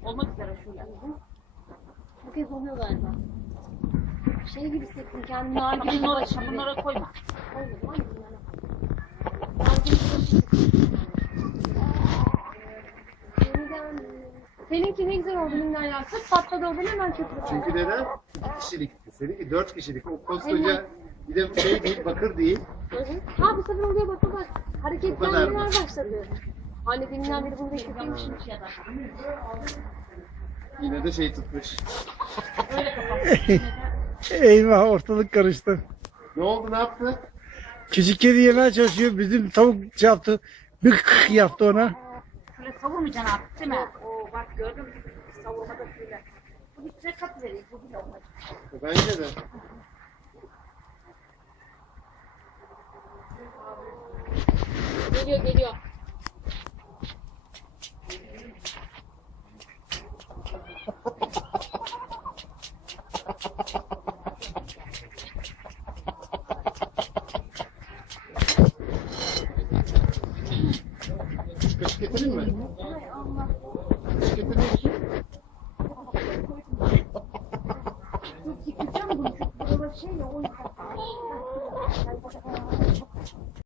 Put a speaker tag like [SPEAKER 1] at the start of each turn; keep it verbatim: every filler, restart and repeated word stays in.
[SPEAKER 1] Olmak üzere şöyle.
[SPEAKER 2] Bu kez oluyor galiba. Şey gibi hissettim kendimi. Nargile
[SPEAKER 1] Bunlara,
[SPEAKER 2] başı gibi.
[SPEAKER 1] bunlara koyma.
[SPEAKER 2] Olmadı lan bunlara. Nargile başı gibi. Yeniden. Seninki ne güzel oldu Minna ya. Sırf patladı oradan hemen köpürdü.
[SPEAKER 3] Çünkü neden? İki kişilikti. Seninki dört kişilik. O koskoca bir de şey değil, bakır değil.
[SPEAKER 2] Hı hı. Ha bu sefer oluyor bak bak.
[SPEAKER 3] O kadar
[SPEAKER 2] Hareketlenmeler
[SPEAKER 3] mı?
[SPEAKER 2] başladı. Anne deminden beri bunu bekliyormuşum.
[SPEAKER 1] Ya da.
[SPEAKER 3] Yine de şey tutmuş.
[SPEAKER 1] Öyle kapat.
[SPEAKER 4] Eyvah, ortalık karıştı.
[SPEAKER 3] Ne oldu, ne yaptı?
[SPEAKER 4] Küçük kedi yemeye çalışıyor. Bizim tavuk şey yaptı. Bir kık yaptı ona.
[SPEAKER 1] Şöyle savurmayacaksın artık değil mi? Oo bak gördün mü? Savurmada şöyle. Bu bir size kat vereyim. Bu bile olmaz.
[SPEAKER 3] Bence de.
[SPEAKER 2] Geliyor geliyor.
[SPEAKER 3] Kaşık getireyim mi?
[SPEAKER 2] Hay Allah.
[SPEAKER 3] Kaşık getireyim mi?
[SPEAKER 2] Dur çıkacağım bunu. Burada şey ya o yüzden.